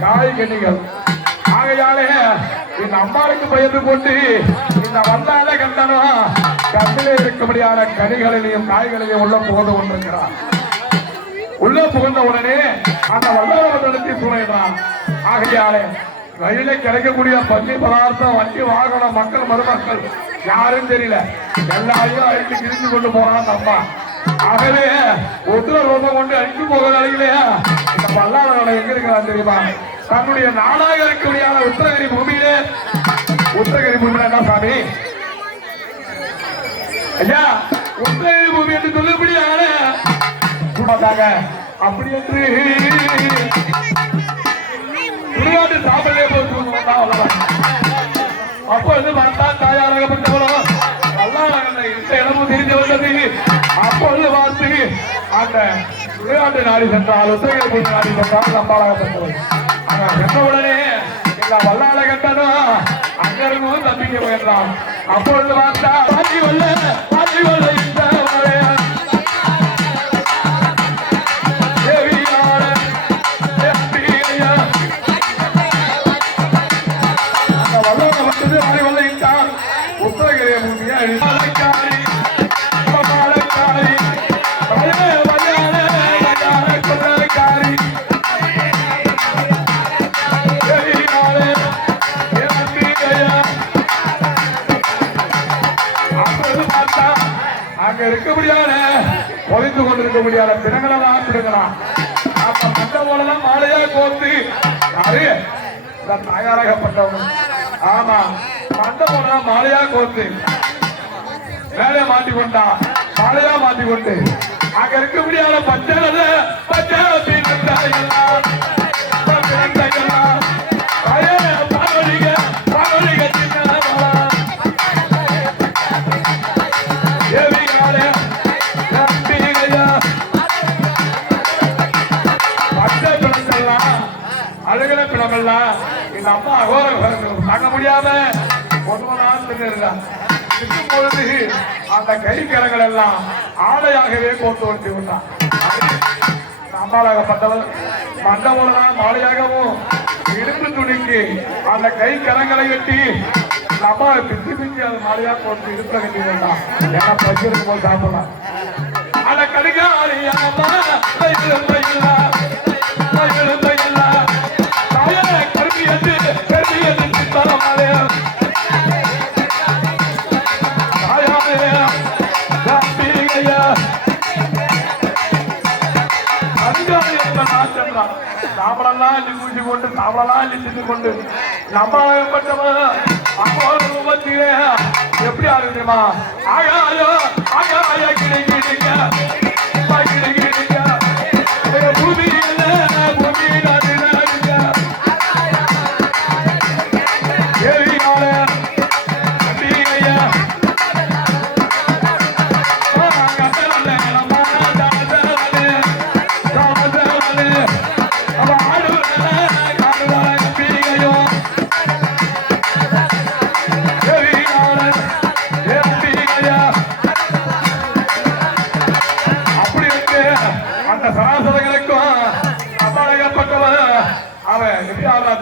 காய்கனிகள் ஆகையாலே இந்த அம்மாவுக்கு பயந்து கொண்டு இந்த வந்தாலே கண்டனம் கண்ணிலே இருக்கும்படியான கனிகளிலையும் காய்களையும் உள்ள புகுந்து கொண்டிருக்கிறார். உள்ள புகுந்த உடனே அந்த வல்லவரத்தை துணையிறான். ஆகையாலே ரயில கிடைக்கக்கூடிய பள்ளி பதார்த்தம் வண்டி வாகனம் மக்கள் மருமக்கள் யாரும் தெரியல, எல்லாரையும் அழைத்து கிழிந்து கொண்டு போறான் அம்மா. ஆகவே ஒட்டுற ரொம்ப கொண்டு அழித்து போகிற நிலையிலேயே இந்த பல்லாளர்களை எங்க இருக்கிறான் தெரியுமா? தன்னுடைய நாடாக இருக்கக்கூடிய உத்தரகிரி பூமியிலே, உத்தரகிரி பூமியில என்ன சாமி ஐயா உத்தரகிரி பூமி என்று சொல்லும்படியான அப்படி என்று விளையாட்டு சாப்பிடலே போட்டு அப்ப வந்து பார்த்தா தாயாராகப்பட்டவரும் இடமும் தெரிந்து வந்தது. அப்பொழுது பார்த்து அந்த விளையாட்டு நாடி சென்றால் உத்தரகிரி நாடி சென்றால் நம்பாளாகப்பட்டவர். ஆனா சென்றவுடனே இந்த வல்லாள கண்டனும் அங்கிருந்தும் தப்பிக்க முயன்றான். அப்பொழுது பார்த்தா பாட்டி வல்ல உத்தரகிரி பூமியை அங்க இருக்க முடியாத பொழிந்து கொண்டிருக்க முடியாத தினங்களெல்லாம் பிடுங்கலாம். அப்ப மற்ற போலதான் மாலையா கோர்த்து யாரு தயாராகப்பட்டவங்க. ஆமா மண்ட போலதான் மாலையா கோர்த்து வேலையை மாட்டிக்கொண்டா, மாலையா மாட்டிக்கொண்டு அங்க இருக்க முடியாத பச்சை பச்சை அழுகிற பிணமெல்லாம் இந்த அம்மா அகோரம் தாங்க முடியாம பொழுது அந்த கை கரங்கள் எல்லாம் ஆடையாகவே கோர்த்து வச்சு விட்டான். அம்மாளாகப்பட்டவர் மண்டபம் மாலையாகவும் இடுப்பு துணிக்கு அந்த கை கரங்களை வெட்டி அம்மா பிச்சு பிச்சு அது மாலையா போட்டு இடுப்புல கட்டி வேண்டாம். ஏன்னா பச்சிருக்கு போது சாப்பிடலாம். அந்த கடிகாலியா சாப்பிடலாம் பூசி கொண்டு சாப்பிடலாம் தின்னு கொண்டு நம்பப்பட்டவன் அப்போ ரூபத்திலே எப்படி ஆகுது தெரியுமா? ஆகாயோ ஆகாய கிடைக்கிறீங்க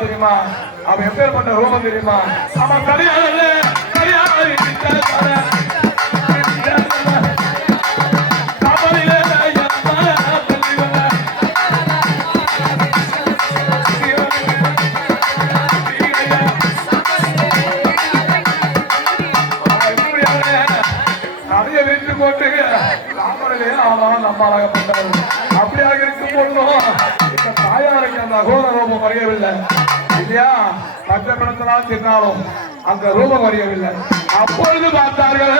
தெரியுமா? அவன் எப்பேற்பட்ட ரூபம் தெரியுமா? அவன் கல்யாணம் நிறைய விரித்து போட்டு ராமரிலே ஆவான் நம்மளாகப்பட்டவர். அப்படியாக இருக்கும் பொழுதும் இந்த தாயாருக்கு அந்த அகோர ரூபம் வரையவில்லை இல்லையா? பச்சைப்படத்தினால் தின்னாலும் அந்த ரூபம் வரையவில்லை. அப்பொழுது பார்த்தார்கள்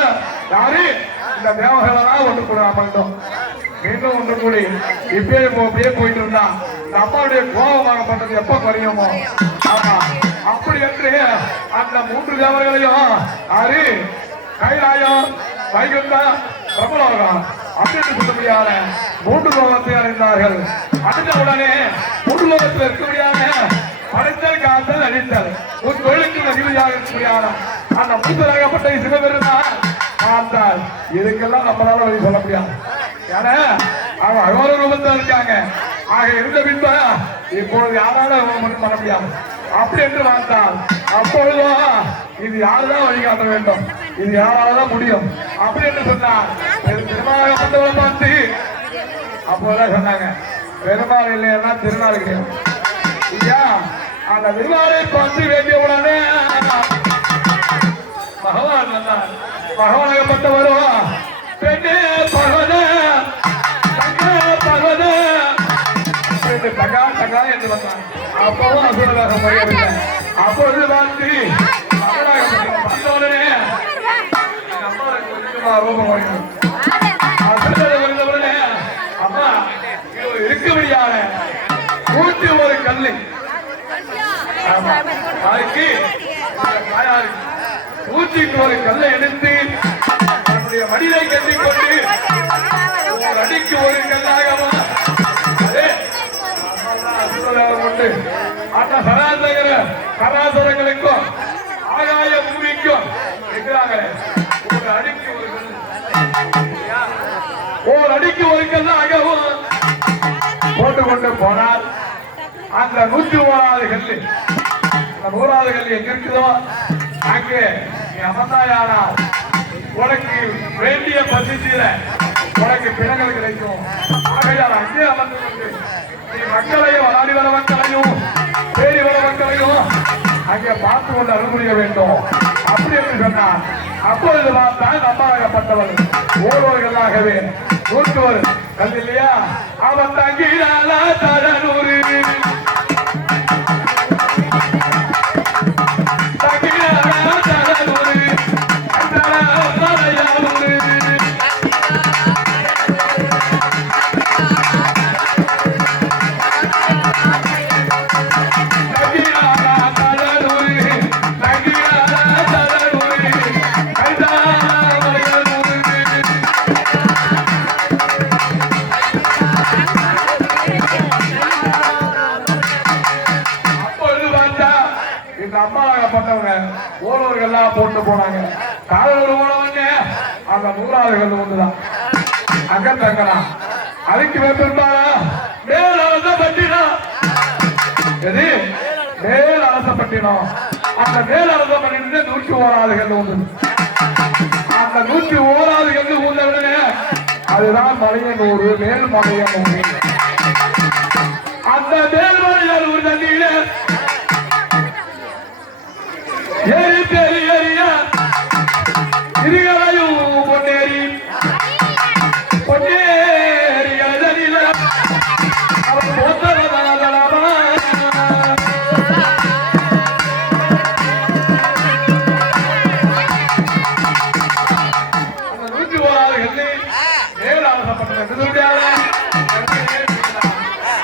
யாரு இந்த தேவர்களெல்லாம் ஒன்று கூட அமர்ந்தோம். மீண்டும் ஒன்று கூடி இப்படியே போயிட்டு இருந்தா இந்த அம்மாவுடைய கோபமாகப்பட்டது எப்ப குறையுமோ? ஆமா அப்படி என்று அந்த மூன்று தேவர்களையும் யாரு கைலாயம் வைகுண்டம் பிரபலோகம் அப்படின்னு சொல்ல முடியாத மூன்று லோகத்தை அடைந்தார்கள். அடுத்த உடனே மூன்று லோகத்தில் இருக்க முடியாத படைத்தல் காத்தல் அழித்தல் ஒரு தொழிலுக்கு அதிபதியாக இருக்கக்கூடிய அந்த மூத்தராகப்பட்ட சிவபெருமான் பார்த்தால் இதுக்கெல்லாம் நம்மளால சொல்ல முடியாது. ஏன்னா அவன் அகோர ரூபத்தில் இருக்காங்க. ஆக இருந்த பின்பா இப்பொழுது யாராலும் ஒன்றும் பண்ண முடியாது அப்படி என்று பார்த்தால் அப்பொழுதும் இது யாருதான் வழிகாட்ட வேண்டும், இது யாராலதான் முடியும் அப்படி என்று சொன்னார். திருமணமாக வந்தவரை பார்த்து அப்போதான் சொன்னாங்க, பெருமாள் இல்லைன்னா திருநாள் கிடையாது ஐயா. அந்த திருநாளை பார்த்து வேண்டிய உடனே பகவான் வந்தார். பகவானாகப்பட்டவரும் பெண்ணே பகவத பகவத தகா தகா என்று வந்தார். அப்பவும் அசுரராக முறையவில்லை. அப்பொழுது பார்த்து வந்தவுடனே ரூபம் வருகிறது. அசுரர் வந்தவுடனே அம்மா இருக்க முடியாத ஊற்றி ஒரு கல்லை அதுக்கு ஊற்றிக்கு ஒரு கல்லை எடுத்து தன்னுடைய மடியை கட்டிக்கொண்டு ஒரு அடிக்கு ஒரு கல்லாகவா கொண்டு அந்த சராசரங்களுக்கும் ஆகாய பூமிக்கும் இருக்கிறாங்களே ஒரு அடிக்கு ஒரு கல்லாகவும் போட்டுக்கொண்டு போனால் அந்த 101வது கல்லு, அந்த 100வது கல்லு எங்க இருக்குதோ அங்கே நீ அமர்ந்தாயானால் உனக்கு வேண்டிய பசிச்சில உனக்கு பிணங்கள் கிடைக்கும். ஆகையால் அங்கே அமர்ந்து கொண்டு நீ மக்களையும் வராடி வர மக்களையும் பேரி வர மக்களையும் அங்கே பார்த்து கொண்டு அனுமதிக்க வேண்டும் அப்படி என்று சொன்னார். அப்பொழுது பார்த்தால் நம்பகப்பட்டவர் ஓரோர்களாகவே 101 கல் இல்லையா அவன் தங்கிடாலா தரநூறு ஓலோர்கள்லாம் போட்டு போனாங்க. காதலோடு போனவங்க அந்த 100வது கல் ஒன்றுதான் அங்க தங்கலாம். அதுக்கு மேற்பாரா மேல் அரசப்பட்டினம், எது மேல் அரசப்பட்டினம், அந்த மேல் அரசப்பட்டினத்தை 101வது கல் ஒன்று. அந்த 101வது கல் ஊர்ல விடுங்க அதுதான் மலையனூர் மேல்மலையனூர். அந்த மேல்மலையனூர் தண்ணியில ஏறி பேரி ஏறிய இருகளையும் பொன்னேறி பொன்னேறி அதனில அவன் போத்தவனாதனமா 101வது கல்லு மேலாசப்பட்ட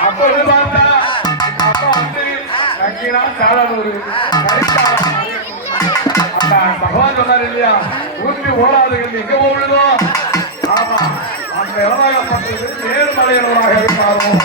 அப்பொழுது பார்த்தா அப்பா வந்து தங்கினான் சாலனூர் பகவான் சொன்னார் இல்லையா 101வது கல் எங்க போகுதோ ஆமா அந்த இடமாகப்பட்டது மேல்மலையனூராக இருந்தாலும்